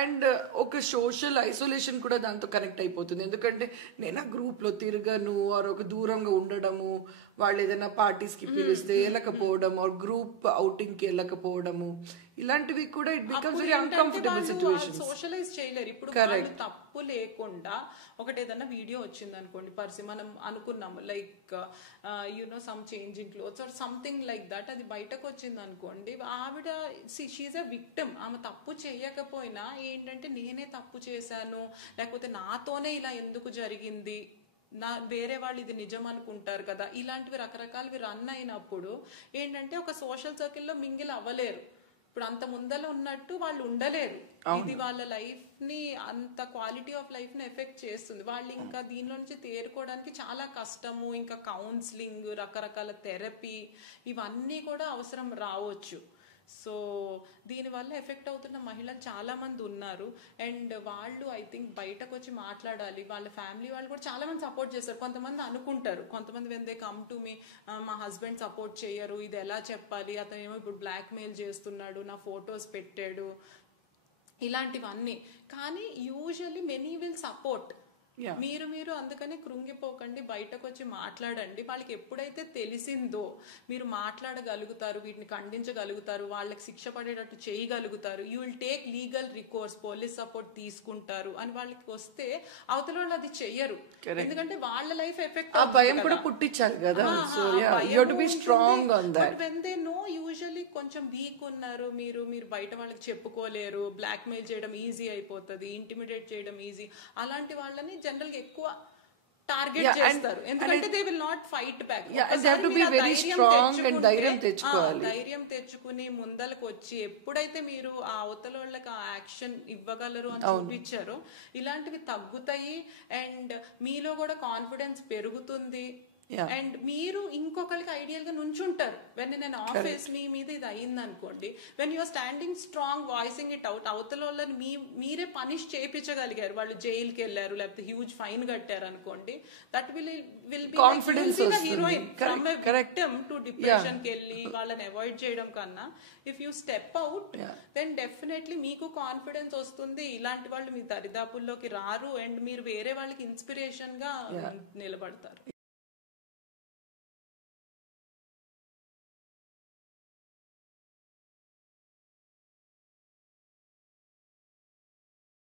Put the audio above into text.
And ఒక social isolation కూడా దాంతో కనెక్ట్ అయిపోతుంది. ఎందుకంటే నేను ఆ గ్రూప్ లో తిరగను, ఆర్ ఒక దూరంగా ఉండడము, వాళ్ళు ఏదైనా పార్టీస్ కి పిలిస్తే వెళ్ళకపోవడం, ఆర్ గ్రూప్ అవుటింగ్ కి వెళ్ళకపోవడము, ఇలాంటివి కూడా it becomes very uncomfortable situation. Socialise చేయలేరు. ఇప్పుడు వాళ్ళు తప్పు లేకుండా ఒకటి ఏదన్నా వీడియో వచ్చింది అనుకోండి, మనం అనుకున్నాము like some changing clothes or something like that, అది బయటకు వచ్చింది అనుకోండి, ఆవిడ షీఈ్ అ విక్టిమ్. ఆమె తప్పు చేయకపోయినా ఏంటంటే నేనే తప్పు చేశాను, లేకపోతే నాతోనే ఇలా ఎందుకు జరిగింది, వేరే వాళ్ళు ఇది నిజం అనుకుంటారు కదా, ఇలాంటివి రకరకాలవి రన్ అయినప్పుడు ఏంటంటే ఒక సోషల్ సర్కిల్లో మింగిల్ అవ్వలేరు. ఇప్పుడు అంత ముందర ఉన్నట్టు వాళ్ళు ఉండలేరు. ఇది వాళ్ళ లైఫ్ ని, అంత క్వాలిటీ ఆఫ్ లైఫ్ ని ఎఫెక్ట్ చేస్తుంది. వాళ్ళు ఇంకా దీనిలో నుంచి తేరుకోవడానికి చాలా కష్టము. ఇంకా కౌన్సిలింగ్, రకరకాల థెరపీ, ఇవన్నీ కూడా అవసరం రావచ్చు. సో దీనివల్ల ఎఫెక్ట్ అవుతున్న మహిళలు చాలా మంది ఉన్నారు. అండ్ వాళ్ళు ఐ థింక్ బయటకు వచ్చి మాట్లాడాలి. వాళ్ళ ఫ్యామిలీ వాళ్ళు కూడా చాలా మంది సపోర్ట్ చేస్తారు. కొంతమంది అనుకుంటారు, కొంతమంది when they come to me, మా హస్బెండ్ సపోర్ట్ చేయరు, ఇది ఎలా చెప్పాలి, అతను ఏమో ఇప్పుడు బ్లాక్ మెయిల్ చేస్తున్నాడు, నా ఫొటోస్ పెట్టాడు, ఇలాంటివన్నీ. కానీ యూజువల్లీ మెనీ విల్ సపోర్ట్. మీరు అందుకని కృంగిపోకండి, బయటకు వచ్చి మాట్లాడండి. వాళ్ళకి ఎప్పుడైతే తెలిసిందో మీరు మాట్లాడగలుగుతారు, వీటిని ఖండించగలుగుతారు, వాళ్ళకి శిక్ష పడేటట్టు చేయగలుగుతారు, you will take legal recourse, police support తీసుకుంటారు అని వాళ్ళకి వస్తే అవతల వాళ్ళు అది చెయ్యరు. ఎందుకంటే వాళ్ళ లైఫ్ ఎఫెక్ట్, భయం కూడా పుట్టించాలి కదా. So you have to be strong on that. When they know usually కొంచెం వీక్ ఉన్నారు, మీరు బయట వాళ్ళకి చెప్పుకోలేరు, బ్లాక్ మెయిల్ చేయడం ఈజీ అయిపోతుంది, ఇంటిమిడేట్ చేయడం ఈజీ, అలాంటి వాళ్ళని జనరల్ గా ఎక్కువ టార్గెట్ చేస్తారు. ఎందుకంటే they will not fight back. ధైర్యం తెచ్చుకుని ముందలకు వచ్చి ఎప్పుడైతే మీరు ఆ అవతల వాళ్ళకి ఆ యాక్షన్ ఇవ్వగలరు అని చూపించారో ఇలాంటివి తగ్గుతాయి. అండ్ మీలో కూడా కాన్ఫిడెన్స్ పెరుగుతుంది. అండ్ మీరు ఇంకొకరికి ఐడియల్ గా నుంచుంటారు. వెన్ ఇన్ అన్ ఆఫీస్ మీ మీద ఇది అయింది అనుకోండి, when you're standing strong, voicing it out, అవతల వాళ్ళని మీరే పనిష్ చేయించగలిగారు, వాళ్ళు జైలుకి వెళ్ళారు లేకపోతే హ్యూజ్ ఫైన్ కట్టారు అనుకోండి, that will be confidence. Heroine from a victim to depression కి వెళ్ళి వాళ్ళని అవాయిడ్ చేయడం కన్నా if you step out, then definitely మీకు కాన్ఫిడెన్స్ వస్తుంది. ఇలాంటి వాళ్ళు మీ దరిదాపుల్లోకి రారు అండ్ మీరు వేరే వాళ్ళకి ఇన్స్పిరేషన్ గా నిలబడతారు.